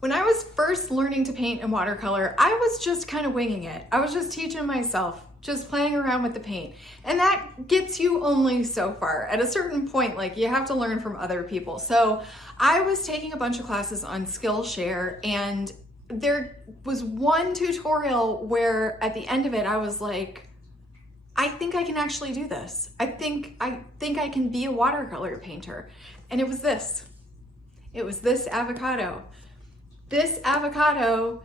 When I was first learning to paint in watercolor, I was just kind of winging it. I was just teaching myself, just playing around with the paint. And that gets you only so far. At a certain point, like, you have to learn from other people. So I was taking a bunch of classes on Skillshare, and there was one tutorial where at the end of it, I was like, I think I can actually do this. I think I can be a watercolor painter. And it was this. It was this avocado. This avocado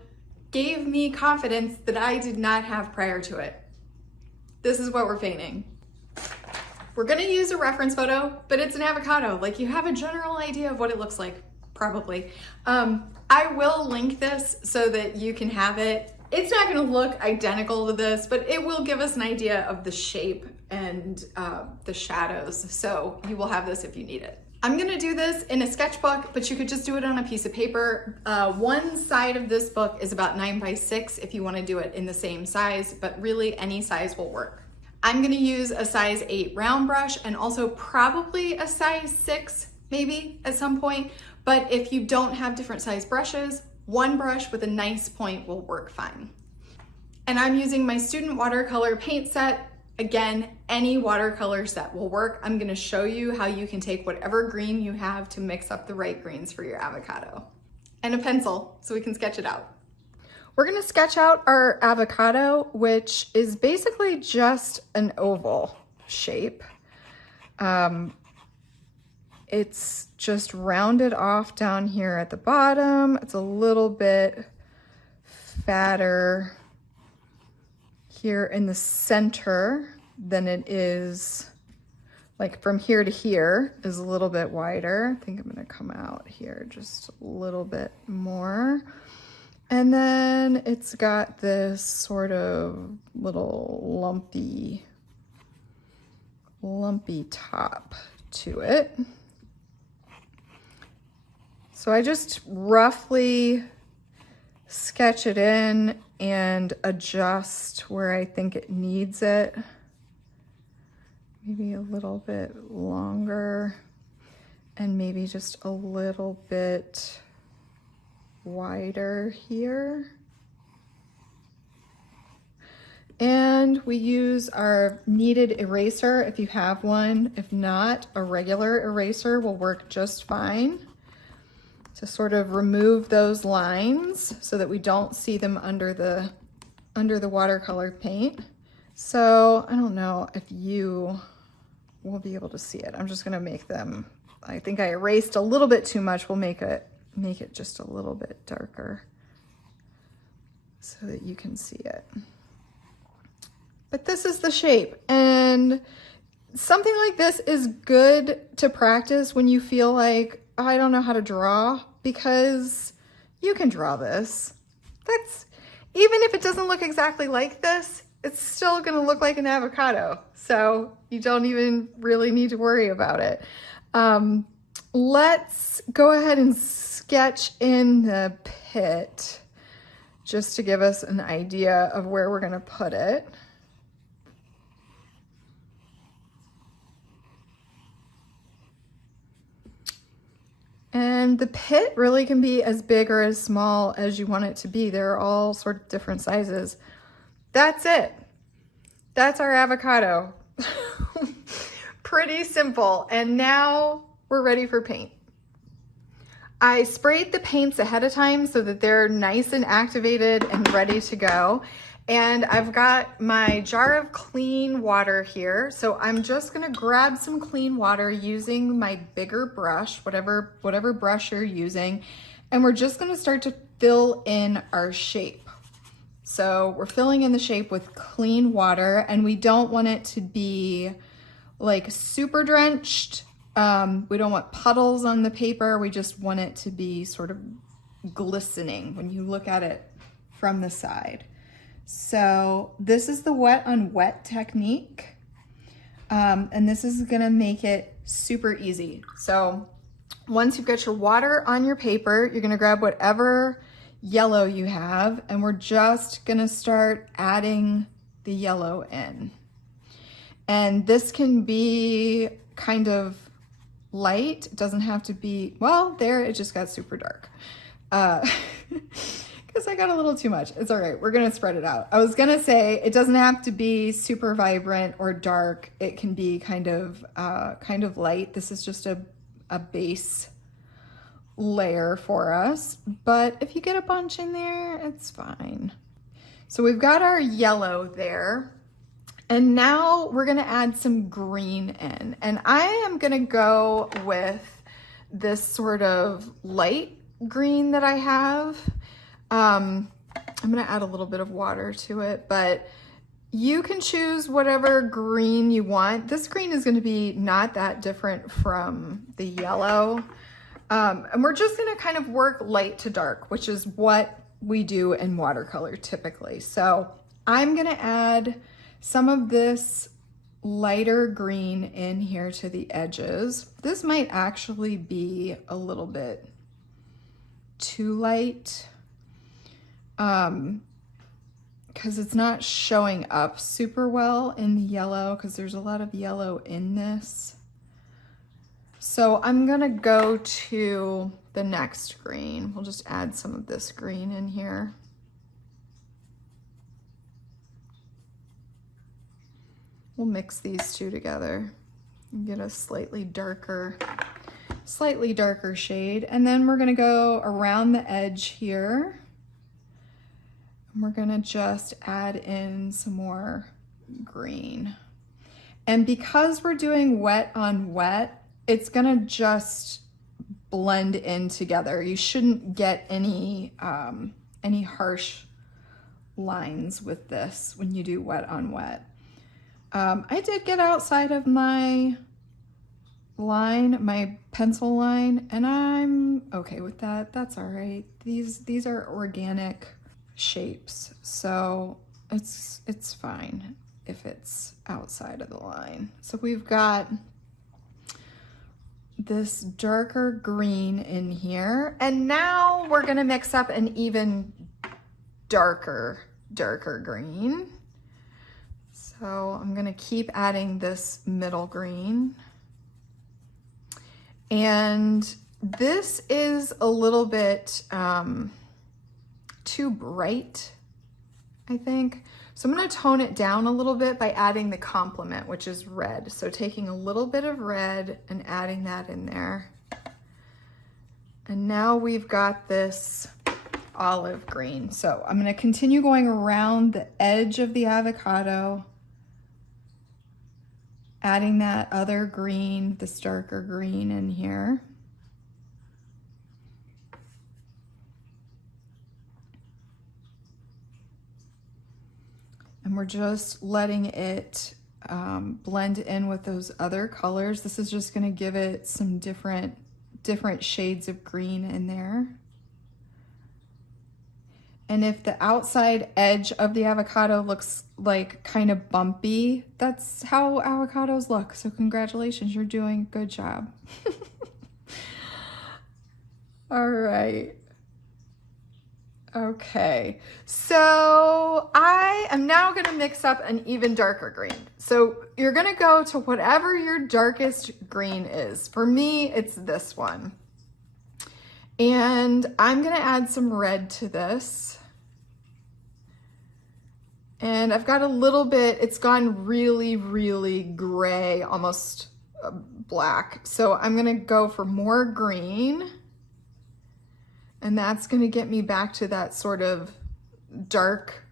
gave me confidence that I did not have prior to it. This is what we're painting. We're gonna use a reference photo, but it's an avocado. Like, you have a general idea of what it looks like, probably. I will link this so that you can have it. It's not gonna look identical to this, but it will give us an idea of the shape and the shadows. So you will have this if you need it. I'm gonna do this in a sketchbook, but you could just do it on a piece of paper. One side of this book is about 9x6 if you wanna do it in the same size, but really any size will work. I'm gonna use a size 8 round brush and also probably a size 6 maybe at some point, but if you don't have different size brushes, one brush with a nice point will work fine. And I'm using my student watercolor paint set. Again, any watercolor set will work. I'm gonna show you how you can take whatever green you have to mix up the right greens for your avocado. And a pencil, so we can sketch it out. We're gonna sketch out our avocado, which is basically just an oval shape. It's just rounded off down here at the bottom. It's a little bit fatter here in the center than it is, like from here to here is a little bit wider. I think I'm gonna come out here just a little bit more. And then it's got this sort of little lumpy top to it. So I just roughly sketch it in and adjust where I think it needs it. Maybe a little bit longer and maybe just a little bit wider here. And we use our kneaded eraser if you have one. If not, a regular eraser will work just fine to sort of remove those lines so that we don't see them under the watercolor paint. So I don't know if you will be able to see it. I'm just gonna make them, I think I erased a little bit too much. We'll make it just a little bit darker so that you can see it. But this is the shape, and something like this is good to practice when you feel like, oh, I don't know how to draw, because you can draw this. Even if it doesn't look exactly like this, it's still gonna look like an avocado. So you don't even really need to worry about it. Let's go ahead and sketch in the pit just to give us an idea of where we're gonna put it. And the pit really can be as big or as small as you want it to be. They're all sort of different sizes. That's it. That's our avocado. Pretty simple. And now we're ready for paint. I sprayed the paints ahead of time so that they're nice and activated and ready to go. And I've got my jar of clean water here. So I'm just gonna grab some clean water using my bigger brush, whatever brush you're using. And we're just gonna start to fill in our shape. So we're filling in the shape with clean water, and we don't want it to be like super drenched. We don't want puddles on the paper. We just want it to be sort of glistening when you look at it from the side. So this is the wet on wet technique. And this is gonna make it super easy. So once you've got your water on your paper, you're gonna grab whatever yellow you have, and we're just gonna start adding the yellow in. And this can be kind of light. It doesn't have to be, well, there, it just got super dark. because I got a little too much. It's all right. We're going to spread it out. I was going to say it doesn't have to be super vibrant or dark. It can be kind of light. This is just a base layer for us, but if you get a bunch in there, it's fine. So we've got our yellow there, and now we're gonna add some green in, and I am gonna go with this sort of light green that I have. I'm gonna add a little bit of water to it, but you can choose whatever green you want. This green is gonna be not that different from the yellow. And we're just gonna kind of work light to dark, which is what we do in watercolor typically. So I'm gonna add some of this lighter green in here to the edges. This might actually be a little bit too light because it's not showing up super well in the yellow because there's a lot of yellow in this. So I'm gonna go to the next green. We'll just add some of this green in here. We'll mix these two together and get a slightly darker shade. And then we're gonna go around the edge here. And we're gonna just add in some more green. And because we're doing wet on wet, it's gonna just blend in together. You shouldn't get any harsh lines with this when you do wet on wet. I did get outside of my line, my pencil line, and I'm okay with that. That's all right. These are organic shapes, so it's fine if it's outside of the line. So we've got this darker green in here, and now we're gonna mix up an even darker green. So I'm gonna keep adding this middle green, and this is a little bit too bright, I think. So I'm gonna tone it down a little bit by adding the complement, which is red. So taking a little bit of red and adding that in there. And now we've got this olive green. So I'm gonna continue going around the edge of the avocado, adding that other green, this darker green in here. And we're just letting it blend in with those other colors. This is just gonna give it some different shades of green in there. And if the outside edge of the avocado looks like kind of bumpy, that's how avocados look. So congratulations, you're doing a good job. All right. Okay, so I am now gonna mix up an even darker green. So you're gonna go to whatever your darkest green is. For me, it's this one. And I'm gonna add some red to this. And I've got a little bit, it's gone really, really gray, almost black. So I'm gonna go for more green. And that's gonna get me back to that sort of dark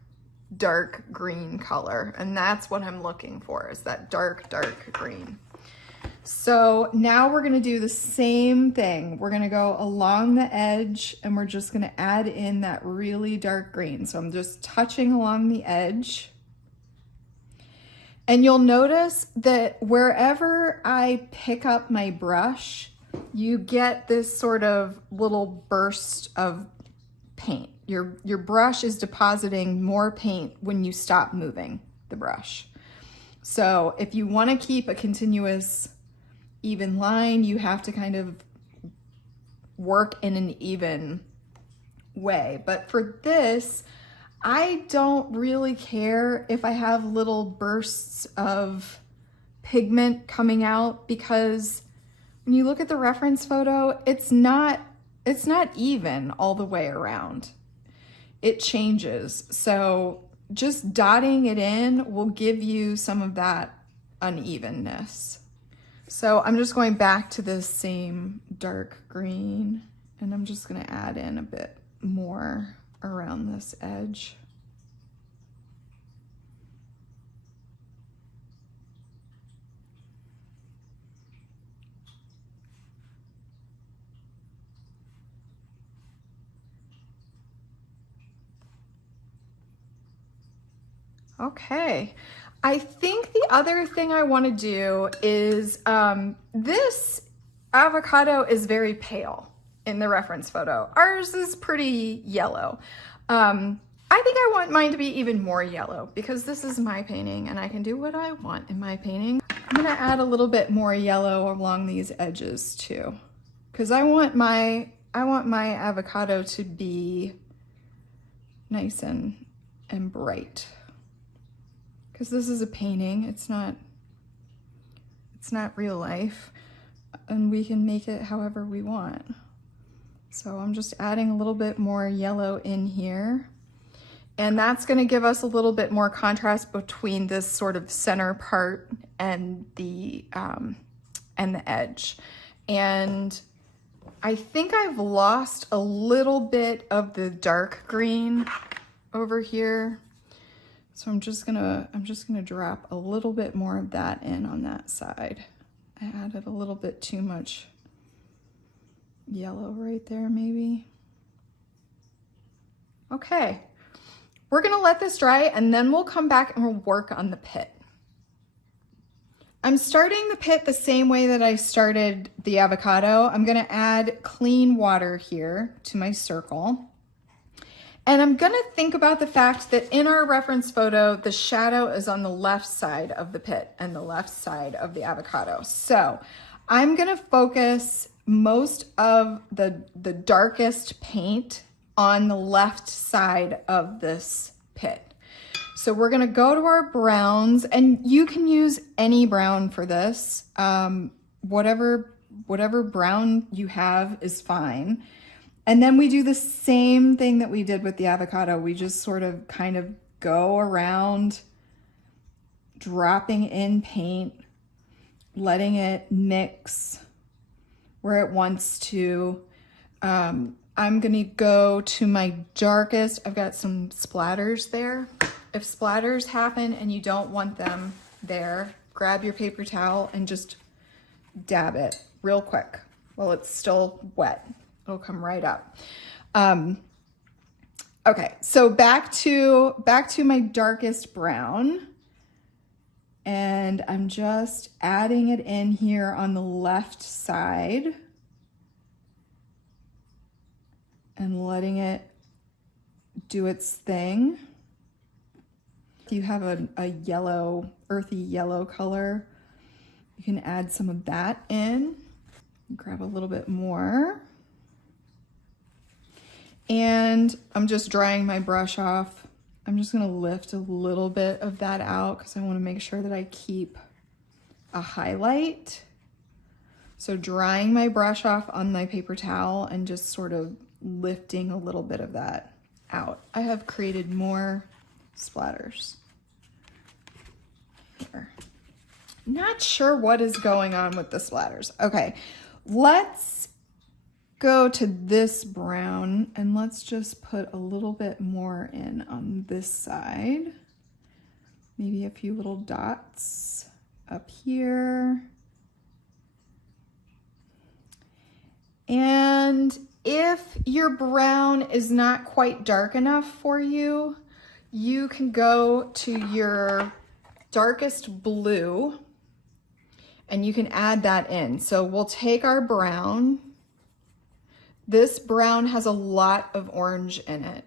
green color. And that's what I'm looking for, is that dark green. So now we're gonna do the same thing. We're gonna go along the edge and we're just gonna add in that really dark green. So I'm just touching along the edge. And you'll notice that wherever I pick up my brush, you get this sort of little burst of paint. Your brush is depositing more paint when you stop moving the brush. So if you want to keep a continuous even line, you have to kind of work in an even way. But for this, I don't really care if I have little bursts of pigment coming out, because when you look at the reference photo, it's not it's not even all the way around. It changes. So just dotting it in will give you some of that unevenness. So I'm just going back to this same dark green, and I'm just going to add in a bit more around this edge. Okay, I think the other thing I want to do is this avocado is very pale in the reference photo. Ours is pretty yellow. I think I want mine to be even more yellow because this is my painting and I can do what I want in my painting. I'm gonna add a little bit more yellow along these edges too, because I want my avocado to be nice and bright. Because this is a painting, it's not real life, and we can make it however we want. So I'm just adding a little bit more yellow in here, and that's going to give us a little bit more contrast between this sort of center part and the edge. And I think I've lost a little bit of the dark green over here. So I'm just gonna drop a little bit more of that in on that side. I added a little bit too much yellow right there, maybe. Okay, we're gonna let this dry and then we'll come back and we'll work on the pit. I'm starting the pit the same way that I started the avocado. I'm gonna add clean water here to my circle. And I'm gonna think about the fact that in our reference photo, the shadow is on the left side of the pit and the left side of the avocado. So I'm gonna focus most of the darkest paint on the left side of this pit. So we're gonna go to our browns, and you can use any brown for this. Whatever brown you have is fine. And then we do the same thing that we did with the avocado. We just sort of kind of go around, dropping in paint, letting it mix where it wants to. I'm gonna go to my darkest. I've got some splatters there. If splatters happen and you don't want them there, grab your paper towel and just dab it real quick while it's still wet. It'll come right up. Okay, so back to my darkest brown, and I'm just adding it in here on the left side and letting it do its thing. If you have a yellow, earthy yellow color, you can add some of that in. Grab a little bit more. And I'm just drying my brush off. I'm just gonna lift a little bit of that out because I wanna make sure that I keep a highlight. So drying my brush off on my paper towel and just sort of lifting a little bit of that out. I have created more splatters here. Not sure what is going on with the splatters. Okay, let's go to this brown and let's just put a little bit more in on this side. Maybe a few little dots up here. And if your brown is not quite dark enough for you, you can go to your darkest blue and you can add that in. So we'll take our brown. This brown has a lot of orange in it,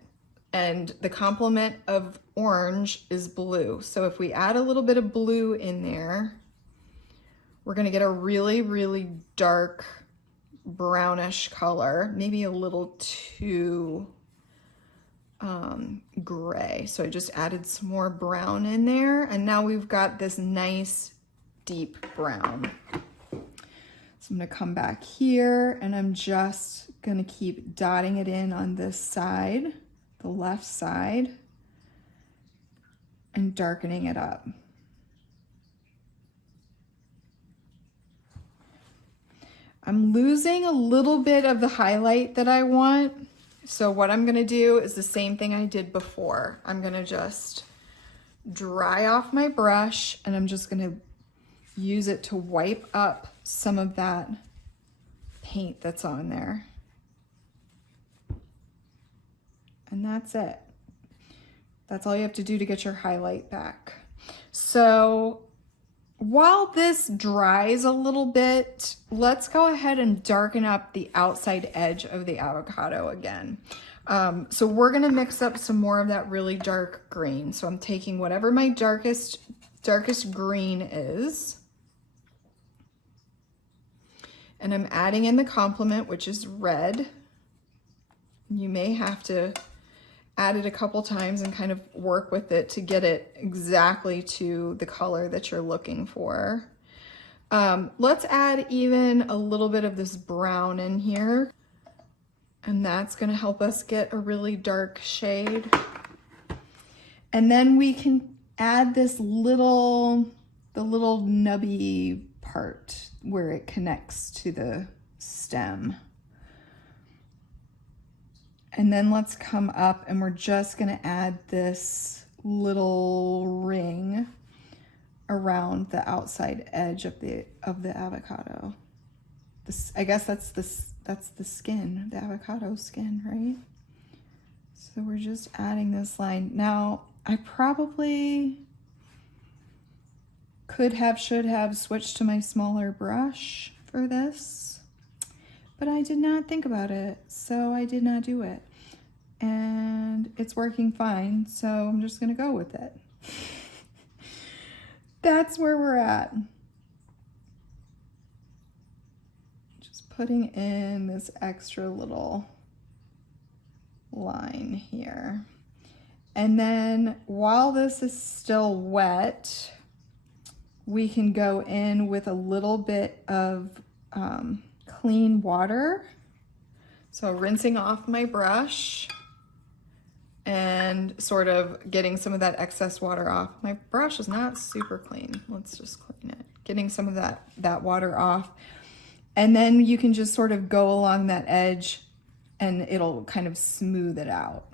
and the complement of orange is blue. So if we add a little bit of blue in there, we're gonna get a really, really dark brownish color, maybe a little too gray. So I just added some more brown in there, and now we've got this nice deep brown. So I'm gonna come back here and I'm just gonna keep dotting it in on this side, the left side, and darkening it up. I'm losing a little bit of the highlight that I want. So what I'm gonna do is the same thing I did before. I'm gonna just dry off my brush and I'm just gonna use it to wipe up some of that paint that's on there. And that's it. That's all you have to do to get your highlight back. So while this dries a little bit, let's go ahead and darken up the outside edge of the avocado again. So we're gonna mix up some more of that really dark green. So I'm taking whatever my darkest green is, and I'm adding in the complement, which is red. You may have to add it a couple times and kind of work with it to get it exactly to the color that you're looking for. Let's add even a little bit of this brown in here, and that's gonna help us get a really dark shade. And then we can add this the little nubby part where it connects to the stem. And then let's come up and we're just gonna add this little ring around the outside edge of the avocado. I guess that's the skin, the avocado skin, right? So we're just adding this line. Now, I probably should have switched to my smaller brush for this, but I did not think about it, so I did not do it. And it's working fine, so I'm just gonna go with it. That's where we're at. Just putting in this extra little line here. And then while this is still wet, we can go in with a little bit of clean water. So rinsing off my brush and sort of getting some of that excess water off. My brush is not super clean. Let's just clean it. Getting some of that water off. And then you can just sort of go along that edge and it'll kind of smooth it out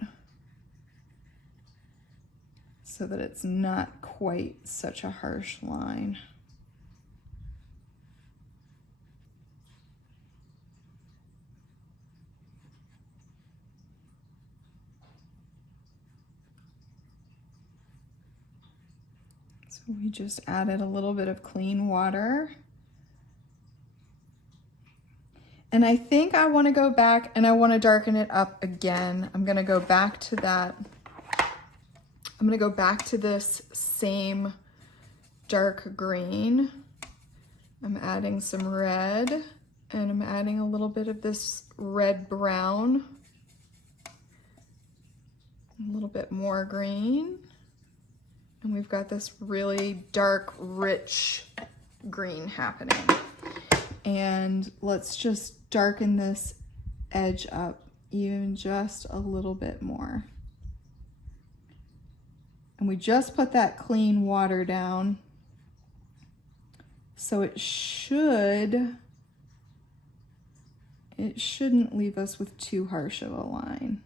so that it's not quite such a harsh line. So we just added a little bit of clean water. And I think I want to go back and I want to darken it up again. I'm going to go back to that. I'm going to go back to this same dark green. I'm adding some red and I'm adding a little bit of this red brown. A little bit more green. And we've got this really dark, rich green happening. And let's just darken this edge up even just a little bit more. And we just put that clean water down. So it shouldn't leave us with too harsh of a line.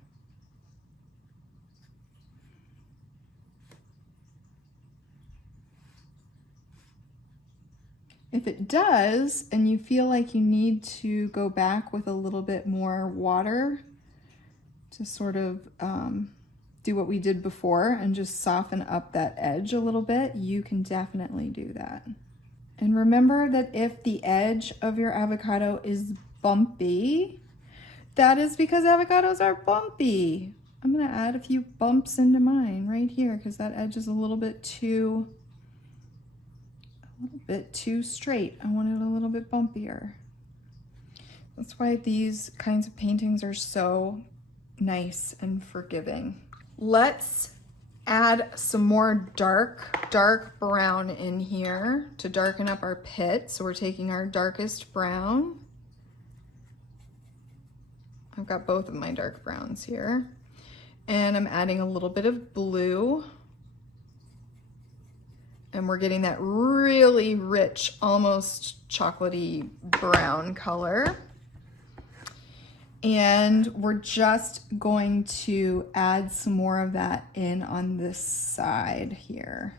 If it does, and you feel like you need to go back with a little bit more water to sort of do what we did before and just soften up that edge a little bit, you can definitely do that. And remember that if the edge of your avocado is bumpy, that is because avocados are bumpy. I'm gonna add a few bumps into mine right here because that edge is a little bit too straight. I want it a little bit bumpier. That's why these kinds of paintings are so nice and forgiving. Let's add some more dark brown in here to darken up our pit. So we're taking our darkest brown. I've got both of my dark browns here. And I'm adding a little bit of blue. And we're getting that really rich, almost chocolatey brown color. And we're just going to add some more of that in on this side here.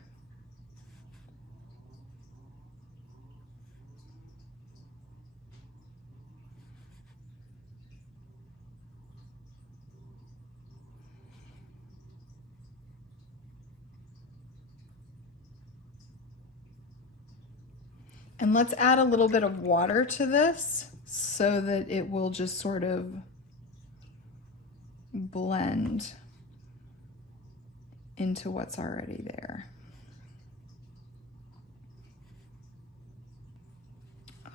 And let's add a little bit of water to this so that it will just sort of blend into what's already there.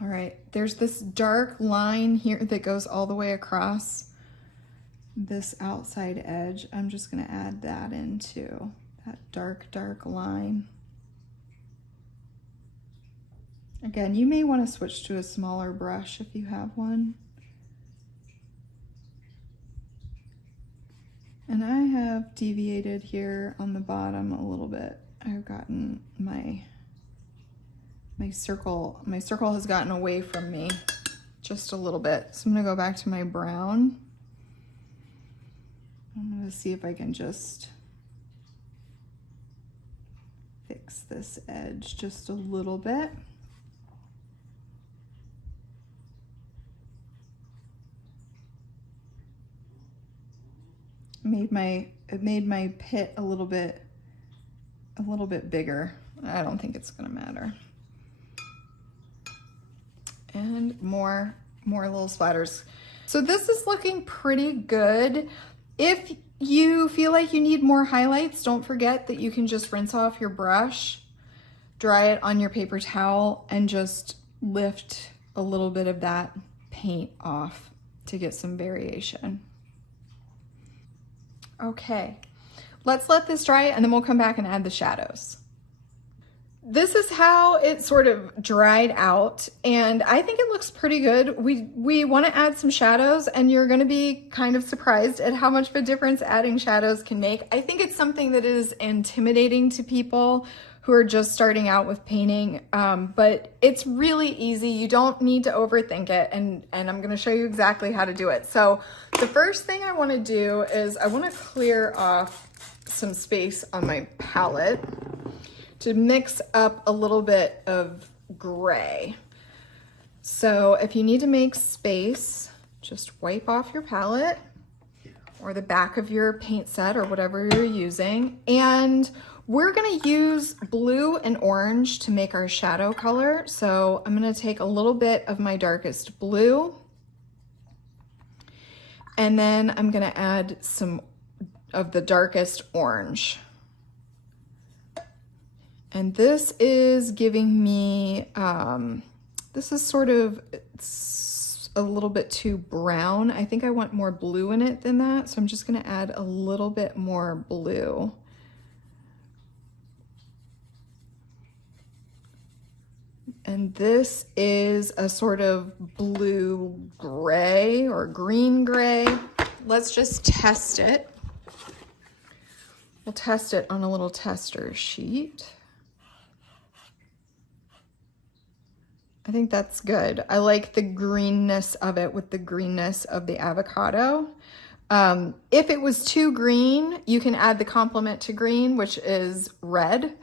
All right, there's this dark line here that goes all the way across this outside edge. I'm just gonna add that into that dark line. Again, you may want to switch to a smaller brush if you have one. And I have deviated here on the bottom a little bit. I've gotten my circle has gotten away from me just a little bit. So I'm gonna go back to my brown. I'm gonna see if I can just fix this edge just a little bit. It made my pit a little bit bigger. I don't think it's gonna matter. And more little splatters. So this is looking pretty good. If you feel like you need more highlights, don't forget that you can just rinse off your brush, dry it on your paper towel, and just lift a little bit of that paint off to get some variation. Okay, let's let this dry and then we'll come back and add the shadows. This is how it sort of dried out, and I think it looks pretty good. We want to add some shadows, and you're going to be kind of surprised at how much of a difference adding shadows can make. I think it's something that is intimidating to people who are just starting out with painting, but it's really easy. You don't need to overthink it, and I'm going to show you exactly how to do it. So the first thing I want to do is I want to clear off some space on my palette to mix up a little bit of gray. So if you need to make space, just wipe off your palette or the back of your paint set or whatever you're using. And we're gonna use blue and orange to make our shadow color. So I'm gonna take a little bit of my darkest blue, and then I'm gonna add some of the darkest orange. And this is giving me, this is sort of, it's a little bit too brown. I think I want more blue in it than that. So I'm just gonna add a little bit more blue. And this is a sort of blue gray or green gray. Let's just test it. We'll test it on a little tester sheet. I think that's good. I like the greenness of it with the greenness of the avocado. If it was too green, you can add the complement to green, which is red.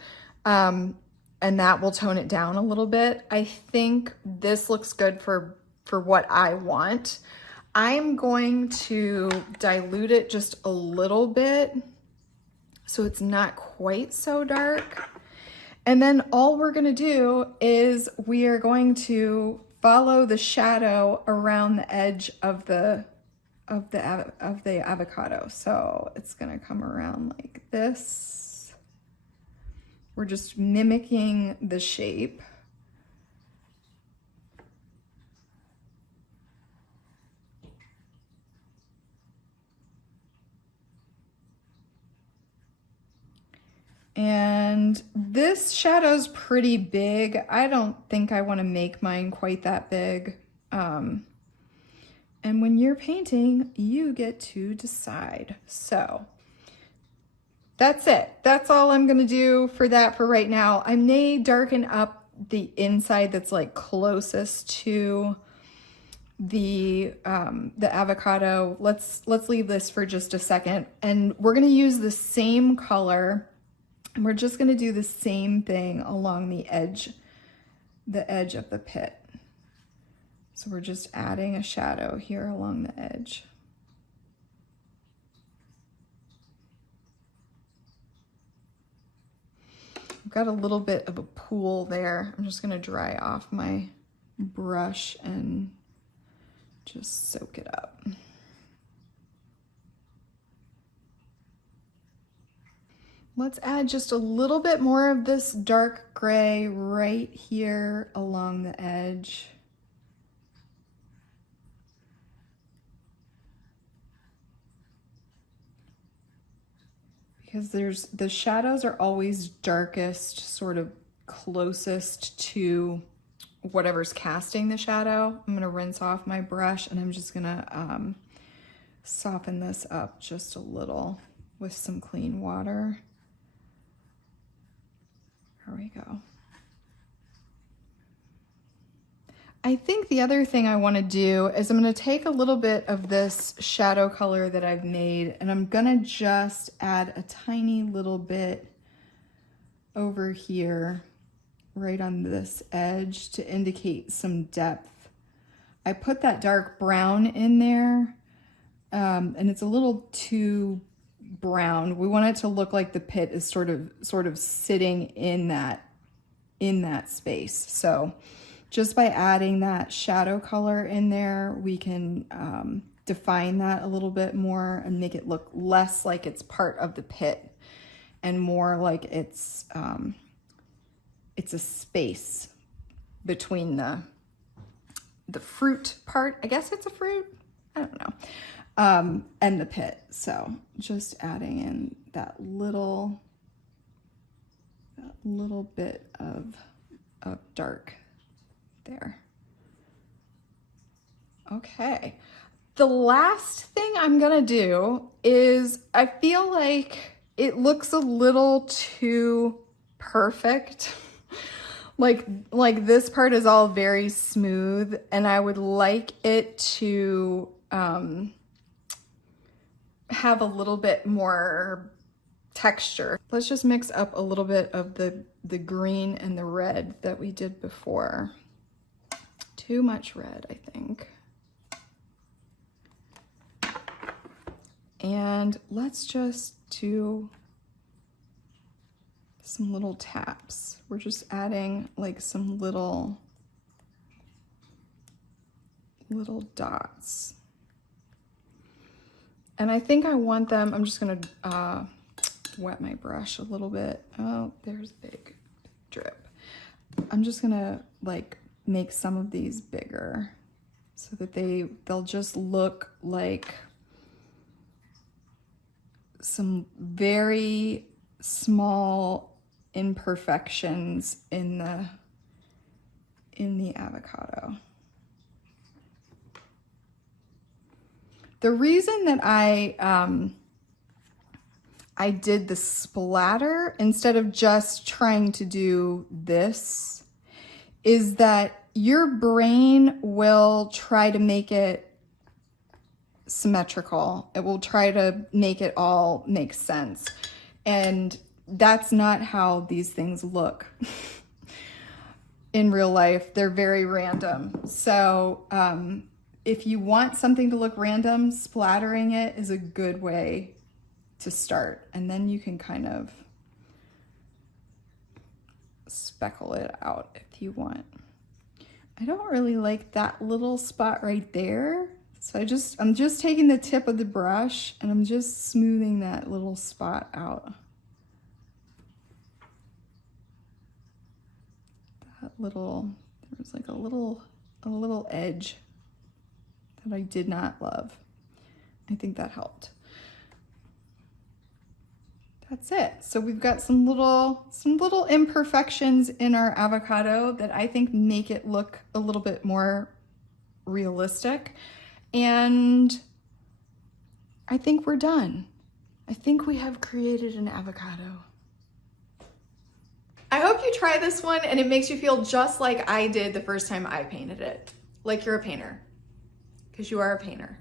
And that will tone it down a little bit. I think this looks good for what I want. I'm going to dilute it just a little bit so it's not quite so dark. And then all we're gonna do is we are going to follow the shadow around the edge of the avocado. So it's gonna come around like this. We're just mimicking the shape. And this shadow's pretty big. I don't think I want to make mine quite that big. And when you're painting, you get to decide. So that's it. That's all I'm gonna do for that for right now. I may darken up the inside that's like closest to the avocado. Let's leave this for just a second, and we're gonna use the same color, and we're just gonna do the same thing along the edge of the pit. So we're just adding a shadow here along the edge. I've got a little bit of a pool there. I'm just gonna dry off my brush and just soak it up. Let's add just a little bit more of this dark gray right here along the edge. Because the shadows are always darkest, sort of closest to whatever's casting the shadow. I'm gonna rinse off my brush, and I'm just gonna soften this up just a little with some clean water. There we go. I think the other thing I want to do is I'm going to take a little bit of this shadow color that I've made, and I'm going to just add a tiny little bit over here, right on this edge, to indicate some depth. I put that dark brown in there, and it's a little too brown. We want it to look like the pit is sort of sitting in that space. So just by adding that shadow color in there, we can define that a little bit more and make it look less like it's part of the pit and more like it's a space between the fruit part. I guess it's a fruit, I don't know, and the pit. So just adding in that little bit of dark there. Okay, the last thing I'm gonna do is, I feel like it looks a little too perfect. like this part is all very smooth, and I would like it to have a little bit more texture. Let's just mix up a little bit of the green and the red that we did before. Too much red, I think. And let's just do some little taps. We're just adding like some little dots. And I think I want them, I'm just gonna wet my brush a little bit. Oh, there's a big drip. I'm just gonna like make some of these bigger so that they'll just look like some very small imperfections in the avocado. The reason that I did the splatter instead of just trying to do this is that your brain will try to make it symmetrical. It will try to make it all make sense. And that's not how these things look in real life. They're very random. So if you want something to look random, splattering it is a good way to start. And then you can kind of speckle it out if you want. I don't really like that little spot right there. So I'm just taking the tip of the brush and I'm just smoothing that little spot out. There's like a little edge that I did not love. I think that helped. that's it. So we've got some little imperfections in our avocado that I think make it look a little bit more realistic. And I think we're done. I think we have created an avocado. I hope you try this one and it makes you feel just like I did the first time I painted it. Like you're a painter, because you are a painter.